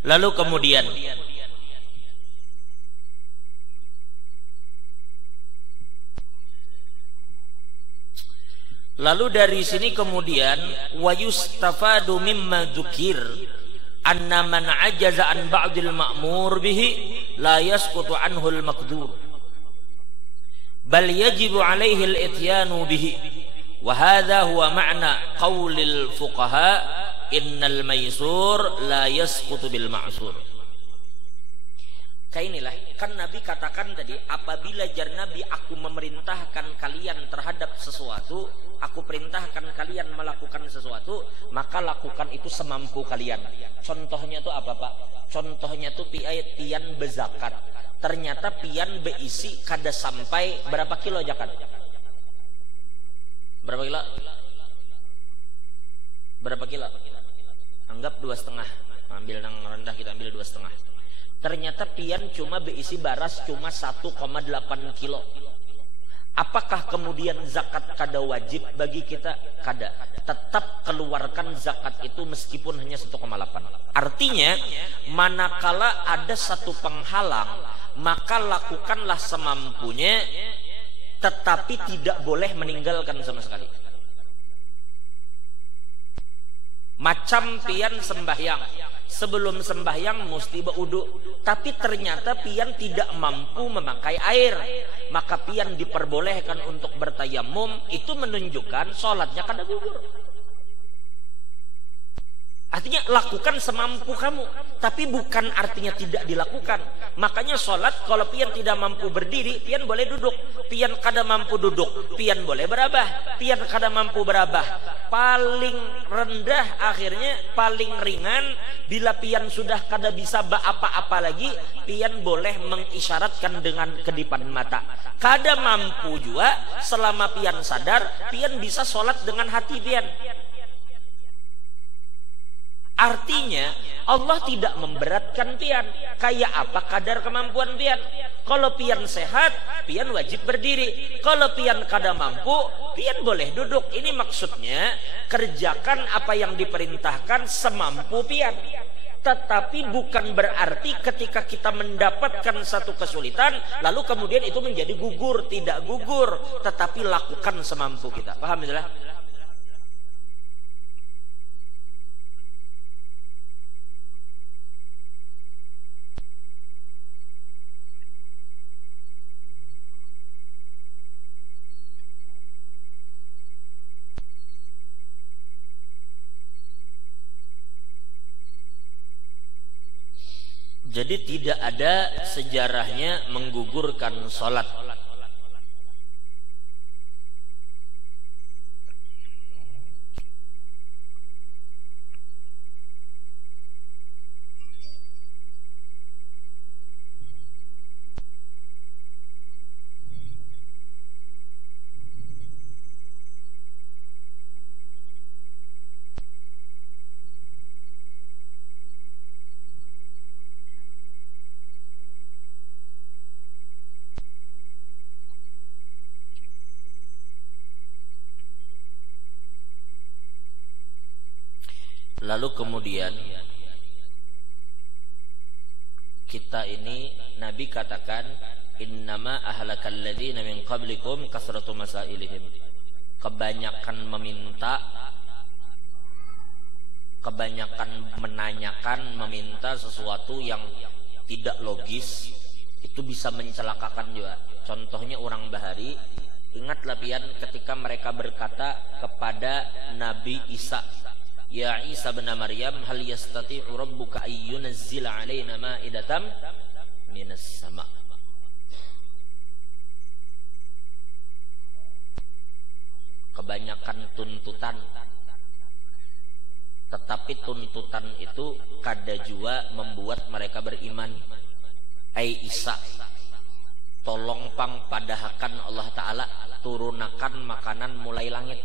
Lalu kemudian dari sini kemudian wa yustafadu mimma dzukir anna man ajaza an ba'dil ma'mur bihi la yasqutu anhu al-maqdur bal yajibu alaihi al-ityanu bihi wa hadha huwa ma'na qaulil fuqaha innal maysur la yasqutu bil ma'sur. Kayak inilah kan Nabi katakan tadi, apabila jar Nabi aku memerintahkan kalian terhadap sesuatu, aku perintahkan kalian melakukan sesuatu, maka lakukan itu semampu kalian. Contohnya itu apa Pak? Contohnya itu pian bezakat. Ternyata pian beisi kada sampai berapa kilo zakat? Berapa kilo? Berapa kilo? Anggap 2,5. Ambil yang rendah, kita ambil 2,5. Ternyata pian cuma beisi baras cuma 1,8 kilo. Apakah kemudian zakat kada wajib bagi kita? Kada. Tetap keluarkan zakat itu meskipun hanya 1,8. Artinya manakala ada satu penghalang, maka lakukanlah semampunya, tetapi tidak boleh meninggalkan sama sekali. Macam pian sembahyang, sebelum sembahyang mesti berwudu, tapi ternyata pian tidak mampu memakai air, maka pian diperbolehkan untuk bertayamum. Itu menunjukkan sholatnya kada gugur. Artinya lakukan semampu kamu, tapi bukan artinya tidak dilakukan. Makanya sholat kalau pian tidak mampu berdiri, pian boleh duduk. Pian kada mampu duduk, pian boleh berabah. Pian kada mampu berabah, paling rendah akhirnya paling ringan, bila pian sudah kada bisa apa-apa lagi, pian boleh mengisyaratkan dengan kedipan mata. Kada mampu juga, selama pian sadar, pian bisa sholat dengan hati pian. Artinya Allah tidak memberatkan pian. Kayak apa kadar kemampuan pian? Kalau pian sehat, pian wajib berdiri. Kalau pian kada mampu, pian boleh duduk. Ini maksudnya kerjakan apa yang diperintahkan semampu pian. Tetapi bukan berarti ketika kita mendapatkan satu kesulitan lalu kemudian itu menjadi gugur. Tidak gugur, tetapi lakukan semampu kita. Paham itulah? Jadi tidak ada sejarahnya menggugurkan sholat. Lalu kemudian kita ini Nabi katakan innama ahlakal ladzina min qablikum kasratu masailihim. Kebanyakan meminta, kebanyakan menanyakan, meminta sesuatu yang tidak logis, itu bisa mencelakakan juga. Contohnya orang Bahari, ingatlah pian ketika mereka berkata kepada Nabi Isa, Ya Isa bin Maryam, hal yastati'u rabbuka ayyunazzila alaina ma'idatam minas sama. Kebanyakan tuntutan, tetapi tuntutan itu kada jua membuat mereka beriman. Ai Isa, tolong pang padahakan Allah Ta'ala turunakan makanan mulai langit.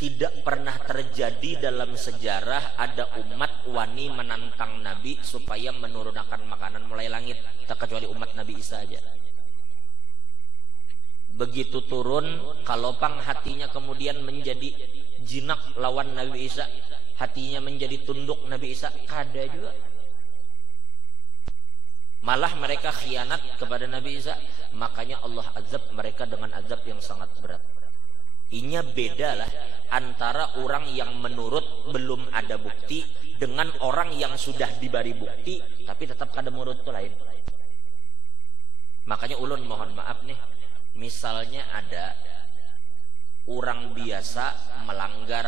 Tidak pernah terjadi dalam sejarah ada umat wani menantang Nabi supaya menurunkan makanan mulai langit, terkecuali umat Nabi Isa aja. Begitu turun, kalopang hatinya kemudian menjadi jinak lawan Nabi Isa, hatinya menjadi tunduk Nabi Isa, kada juga. Malah mereka khianat kepada Nabi Isa, makanya Allah azab mereka dengan azab yang sangat berat. Inya beda lah antara orang yang menurut belum ada bukti dengan orang yang sudah diberi bukti tapi tetap kada menurut itu lain. Makanya ulun mohon maaf nih, misalnya ada orang biasa melanggar,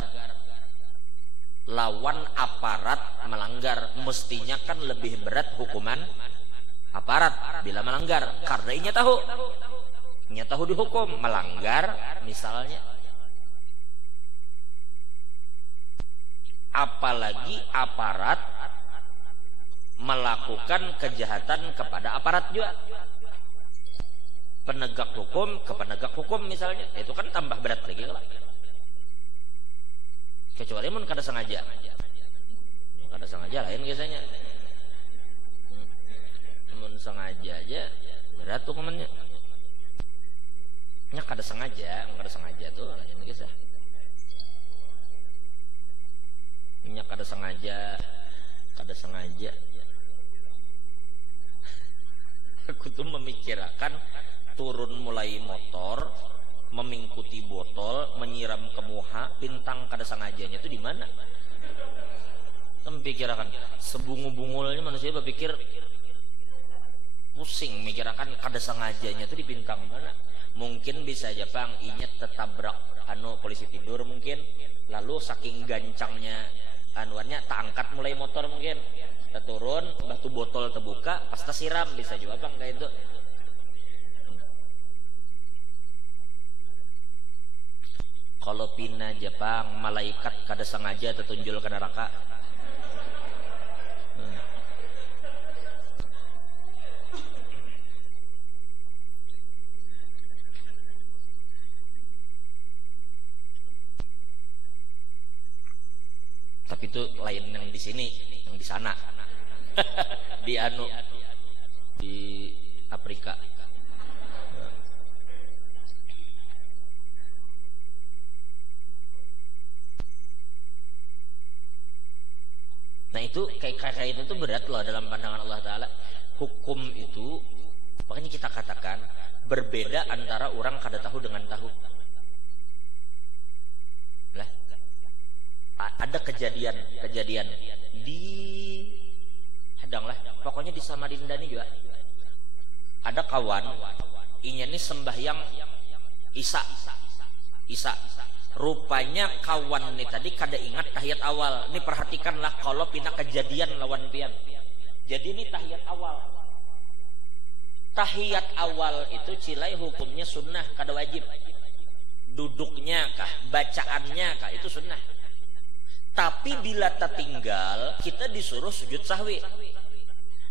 lawan aparat melanggar, mestinya kan lebih berat hukuman aparat bila melanggar, karena inya tahu dihukum. Melanggar misalnya, apalagi aparat melakukan kejahatan kepada aparat juga, penegak hukum ke penegak hukum misalnya, itu kan tambah berat lagi lah. Kecuali mun kada sengaja lain biasanya. Mun sengaja aja berat hukumannya. Nya kada sengaja tuh lain kisah. Nya kada sengaja. Aku tuh memikirkan turun mulai motor, memingkuti botol, menyiram ke muha, pintang kada sengajanya itu di mana? Memikirkan sebungu-bungulnya manusia berpikir pusing, mikirkan kada sengajanya itu di pintang mana? Mungkin bisa aja bang, inya tetabrak polisi tidur mungkin, lalu saking gancangnya anuannya tak angkat mulai motor mungkin, tak turun, batu botol terbuka, pas siram, bisa juga bang kayak itu. Kalau pina Jepang, malaikat kada sengaja tertunjul ke neraka. Tapi itu lain yang di sini, yang di sana. di Afrika. Nah itu kayak itu tuh berat loh dalam pandangan Allah Ta'ala. Hukum itu, makanya kita katakan berbeda antara orang kada tahu dengan tahu. Lah, ada kejadian di Hadang lah, pokoknya di Samarinda ini juga ada kawan, inya ini sembahyang Isa. Rupanya kawan ini tadi kada ingat tahiyat awal. Ini perhatikanlah kalau pina kejadian lawan pian. Jadi ini tahiyat awal. Tahiyat awal itu cilai hukumnya sunnah, kada wajib. Duduknya kah, bacaannya kah, itu sunnah. Tapi bila tertinggal, kita disuruh sujud sahwi.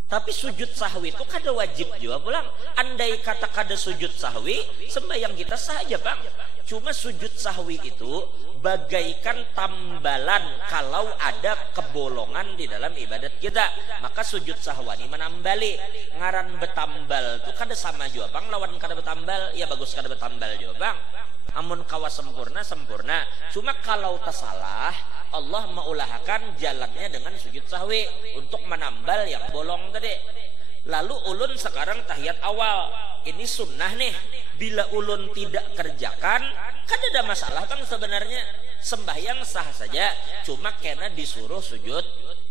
Tapi sujud sahwi itu kada wajib juga pulang. Andai kata kada sujud sahwi, sembahyang kita sah aja bang. Cuma sujud sahwi itu bagaikan tambalan kalau ada kebolongan di dalam ibadat kita. Maka sujud sahwani menambali. Ngaran betambal itu kada sama juga bang. Lawan kada betambal, ya bagus kada betambal juga bang. Amun kawas sempurna. Cuma kalau tersalah, Allah mengulahkan jalannya dengan sujud sahwi untuk menambal yang bolong tadi. Lalu ulun sekarang tahiyat awal, ini sunnah nih. Bila ulun tidak kerjakan, kan ada masalah kan sebenarnya. Sembahyang sah saja, cuma karena disuruh sujud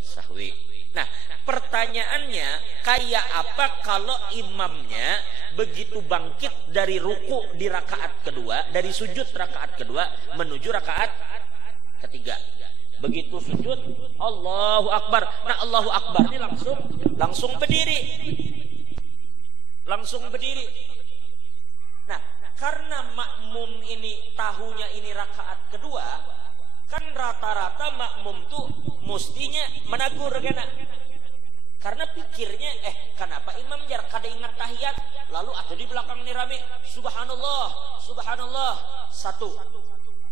sahwi. Nah, pertanyaannya, kayak apa kalau imamnya begitu bangkit dari ruku di rakaat kedua, dari sujud rakaat kedua menuju rakaat ketiga. Begitu sujud, Allahu Akbar. Nah, Allahu Akbar ini langsung berdiri. Nah, karena makmum ini tahunya ini rakaat kedua, kan rata-rata makmum tuh mestinya menagur kena. Karena pikirnya, kenapa imam jar kada ingat tahiyat, lalu atau di belakang nih rame, subhanallah. Satu,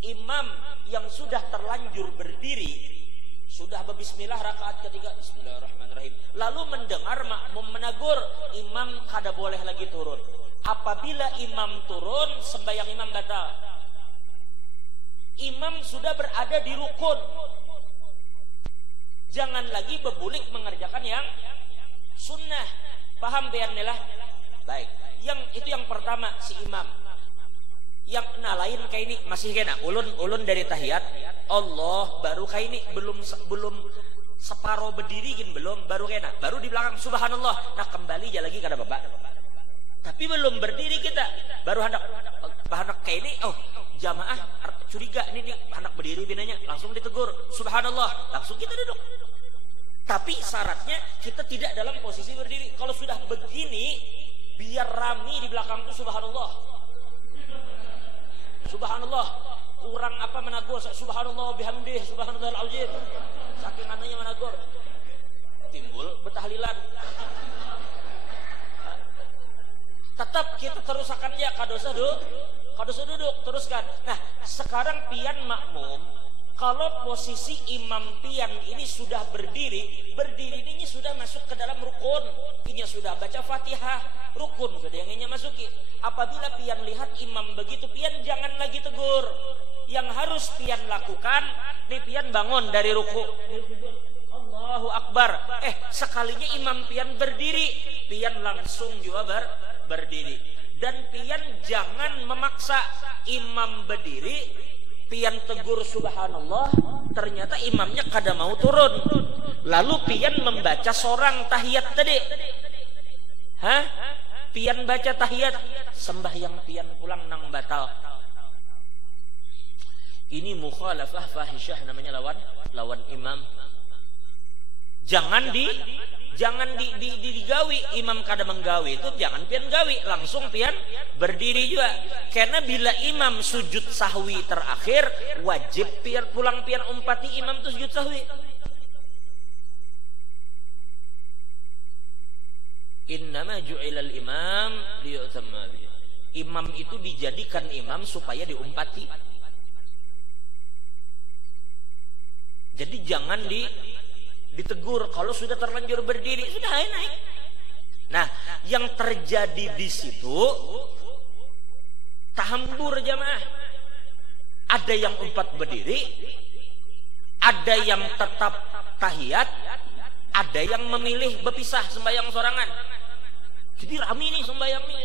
imam yang sudah terlanjur berdiri, sudah berbismillah rakaat ketiga, bismillahirrahmanirrahim, lalu mendengar makmum menagur, imam kada boleh lagi turun. Apabila imam turun, sembahyang imam batal. Imam sudah berada di rukun, jangan lagi bebulik mengerjakan yang sunnah. Paham biarlah. Baik. Itu yang pertama si imam. Yang lain kayak ini masih kena ulun dari tahiyat Allah baru kayak ini belum separuh berdiri gin belum baru kena baru di belakang subhanallah. Nah kembali aja lagi kada bapak. Tapi belum berdiri kita baru hendak kayak ini. Oh jamaah curiga ini hendak berdiri binanya langsung ditegur subhanallah langsung kita duduk. Tapi syaratnya kita tidak dalam posisi berdiri. Kalau sudah begini biar rami di belakang itu subhanallah. Subhanallah, kurang apa menagor subhanallah bihamdih subhanallahil azim. Saking anehnya menagor. Timbul bertahlilan. Tetap kita terusakan ya kadosa duduk teruskan. Nah, sekarang pian makmum kalau posisi imam pian ini sudah berdiri ini sudah masuk ke dalam rukun. Ini sudah baca Fatihah, rukun sudah yang ini masuki. Apabila pian lihat imam begitu, pian jangan lagi tegur. Yang harus pian lakukan, nih pian bangun dari ruku. Allahu Akbar. Sekalinya imam pian berdiri, pian langsung juga berdiri. Dan pian jangan memaksa imam berdiri, pian tegur subhanallah, ternyata imamnya kada mau turun. Lalu pian membaca sorang tahiyat tadi. Pian baca tahiyat, sembahyang pian pulang nang batal. Ini mukhalafah fahisyah namanya lawan imam. Jangan digawi. Imam kada menggawi itu jangan pian gawi, langsung pian berdiri juga. Karena bila imam sujud sahwi terakhir, wajib pian pulang pian umpati imam itu sujud sahwi. Innama ju'ilal imam liyu'tamma bihi. Imam itu dijadikan imam supaya diumpati. Jadi jangan ditegur kalau sudah terlanjur berdiri, sudah naik. Nah, yang terjadi di situ tahambur jamaah. Ada yang umpat berdiri, ada yang tetap tahiyat, ada yang memilih berpisah sembahyang sorangan. Jadi rame nih sembahyang nih,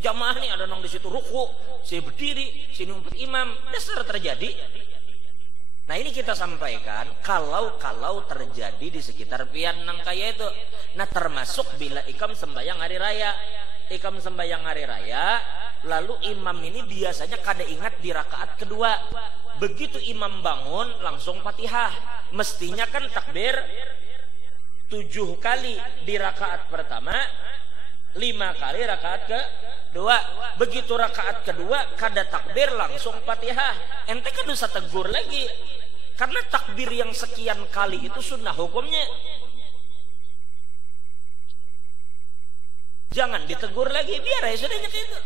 jamaah nih ada nong di situ ruku, saya berdiri, sini umpat imam, dasar terjadi. Nah ini kita sampaikan kalau terjadi di sekitar pian nang kaya itu. Nah termasuk bila ikam sembahyang hari raya, lalu imam ini biasanya kada ingat di rakaat kedua. Begitu imam bangun langsung Fatihah. Mestinya kan takbir 7 kali di rakaat pertama, 5 kali rakaat kedua. Begitu rakaat kedua kada takbir langsung Fatihah. Ente kan usah tegur lagi. Karena takbir yang sekian kali itu sunnah hukumnya. Jangan ditegur lagi, biar ya sudahnya kayak itu.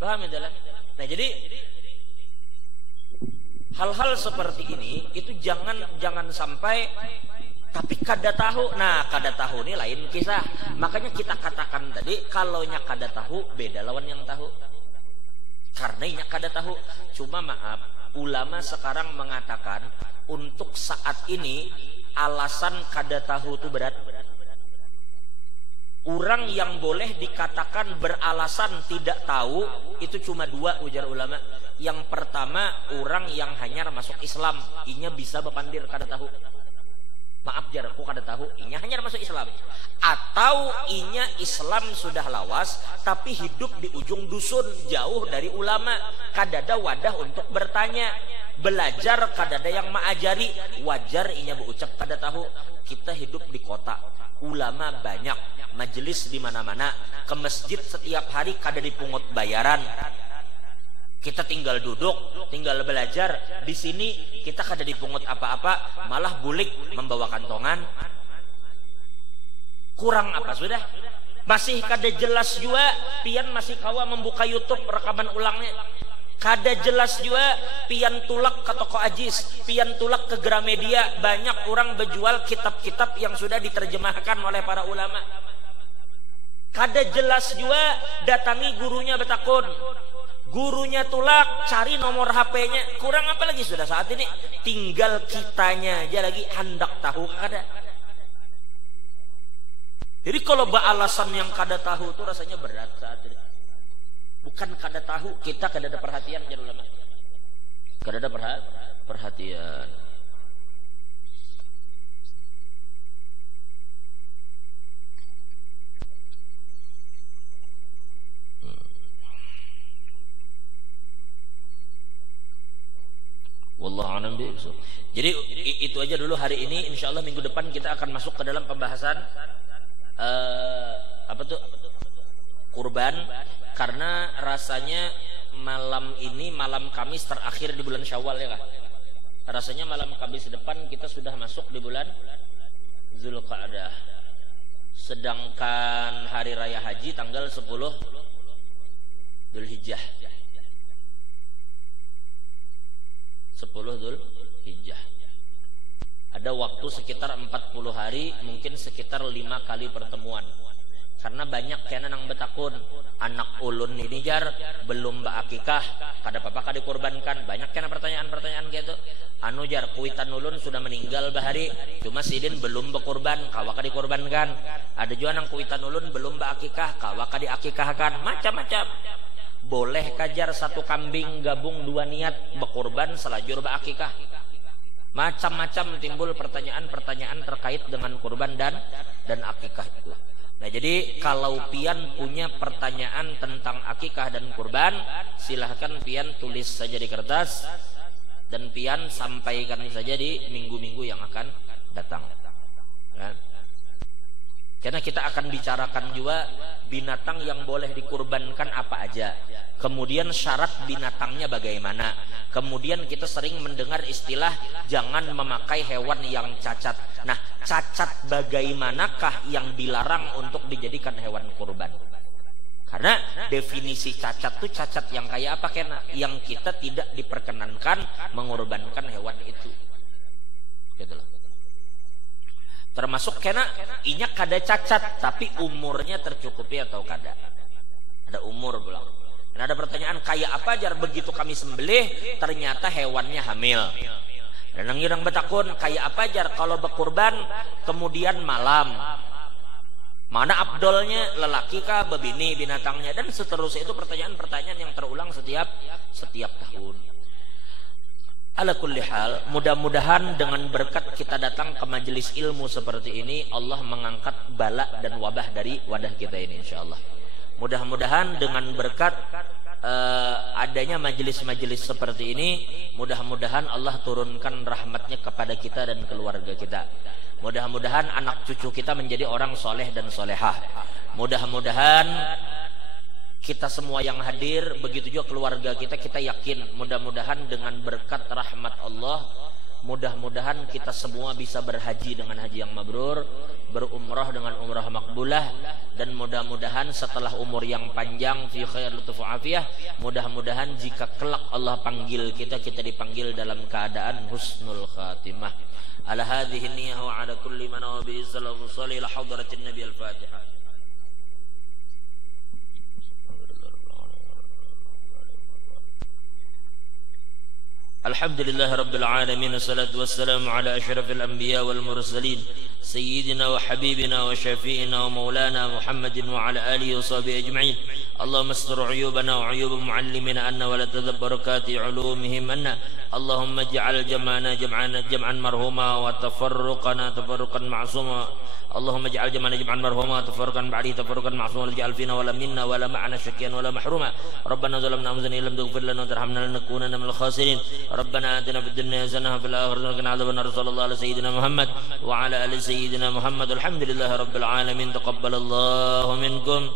Paham ya? Nah jadi hal-hal seperti ini itu jangan sampai. Tapi kada tahu. Nah kada tahu ini lain kisah. Makanya kita katakan tadi kalau nya kada tahu beda lawan yang tahu. Karena nya kada tahu. Cuma maaf, ulama sekarang mengatakan untuk saat ini alasan kada tahu itu berat. Orang yang boleh dikatakan beralasan tidak tahu itu cuma 2 ujar ulama. Yang pertama orang yang hanya masuk Islam, inya bisa bepandir kada tahu. Maaf jar, aku kada tahu, inya hanya masuk Islam. Atau inya Islam sudah lawas, tapi hidup di ujung dusun, jauh dari ulama. Kada ada wadah untuk bertanya. Belajar kada ada yang mengajari. Wajar inya berucap kada tahu. Kita hidup di kota, ulama banyak, majelis di mana-mana. Ke masjid setiap hari kada dipungut bayaran. Kita tinggal duduk, tinggal belajar. Di sini kita kada dipungut apa-apa, malah bulik membawa kantongan. Kurang apa sudah? Masih kada jelas juga. Pian masih kawa membuka YouTube rekaman ulangnya. Kada jelas juga. Pian tulak ke toko Ajis, pian tulak ke Gramedia. Banyak orang berjual kitab-kitab yang sudah diterjemahkan oleh para ulama. Kada jelas juga datangi gurunya betakun. Gurunya tulak, cari nomor HP-nya. Kurang apa lagi sudah saat ini? Tinggal kitanya aja lagi hendak tahu kada. Jadi kalau alasan yang kada tahu itu rasanya berat saat ini. Bukan kada tahu, kita kada ada perhatian ya ulama. Kada ada perhatian. Wallahu a'lam bishawab. Jadi itu aja dulu hari ini. Insyaallah minggu depan kita akan masuk ke dalam pembahasan apa tuh? Kurban. Karena rasanya malam ini malam Kamis terakhir di bulan Syawal ya Kak. Rasanya malam Kamis depan kita sudah masuk di bulan Zulqa'dah. Sedangkan hari raya haji tanggal 10 Dzulhijjah. 10 Dzulhijjah. Ada waktu sekitar 40 hari, mungkin sekitar 5 kali pertemuan. Karena banyak kena nang betakun, anak ulun ini jar belum akikah, kada papa kada dikorbankan. Banyak kena pertanyaan-pertanyaan gitu. Anu jar kuitan ulun sudah meninggal bahari, cuma sidin belum berkorban, kawa kada dikorbankan. Ada juga nang kuitan ulun belum akikah, kawa kada diakikahkan. Macam-macam. Boleh kajar satu kambing gabung 2 niat berkorban selajur berakikah. Macam-macam timbul pertanyaan-pertanyaan terkait dengan kurban dan akikah itu. Nah jadi kalau pian punya pertanyaan tentang akikah dan kurban, silahkan pian tulis saja di kertas dan pian sampaikan saja di minggu-minggu yang akan datang. Nah, karena kita akan bicarakan juga binatang yang boleh dikurbankan apa aja. Kemudian syarat binatangnya bagaimana. Kemudian kita sering mendengar istilah jangan memakai hewan yang cacat. Nah, cacat bagaimanakah yang dilarang untuk dijadikan hewan kurban? Karena definisi cacat itu cacat yang kayak apa kena? Yang kita tidak diperkenankan mengorbankan hewan itu. Gitu loh. Termasuk kena inya kada cacat tapi umurnya tercukupi atau kada. Ada umur pula. Dan ada pertanyaan kayak apa jar begitu kami sembelih ternyata hewannya hamil. Dan yang betakun kayak apa jar kalau berkurban kemudian malam. Mana abdolnya lelaki kah bebini binatangnya dan seterusnya. Itu pertanyaan-pertanyaan yang terulang setiap tahun. Ala kulli hal, mudah-mudahan dengan berkat kita datang ke majelis ilmu seperti ini, Allah mengangkat bala dan wabah dari wadah kita ini insyaallah. Mudah-mudahan dengan berkat adanya majelis-majelis seperti ini, mudah-mudahan Allah turunkan rahmatnya kepada kita dan keluarga kita. Mudah-mudahan anak cucu kita menjadi orang soleh dan solehah. Mudah-mudahan kita semua yang hadir, begitu juga keluarga kita, kita yakin mudah-mudahan dengan berkat rahmat Allah, mudah-mudahan kita semua bisa berhaji dengan haji yang mabrur, berumrah dengan umrah makbulah, dan mudah-mudahan setelah umur yang panjang fi khair lutuf afiyah, mudah-mudahan jika kelak Allah panggil kita, kita dipanggil dalam keadaan husnul khatimah. Ala hadhihi niyyah wa ala kulli man wa bi sallallahu alaihi hadratin nabi al-fatihah. Alhamdulillah Rabbil Alamin. Wassalatu wassalamu ala ashrafil anbiya wal mursalin Sayyidina wa habibina wa syafi'ina wa maulana Muhammadin wa ala alihi wa sahbihi ajma'in. Allahumma astur uyubana wa uyuba muallimina anna wa la tadhab barakati ulumihim anna. Allahumma ja'al jam'ana jam'an marhuma wa tafarruqana tafarruqan ma'suma. Allahumma ja'al jam'ana jam'an marhuma wa tafarruqan ba'di tafarruqan ma'suma. Waj'al fina wa la minna wa la ma'ana syakyan wa la mahruma. Rabbana zalamna anfusana illam taghfir lana wa tarhamna lanakunanna minal khasirin. Rabbana atina fid dunya hasanah wa fil akhirati hasanah wa qina adzabannar. Sallallahu ala sayyidina Muhammad wa ala ali sayyidina Muhammad. Alhamdulillahi rabbil alamin. Taqabbalallahu minkum.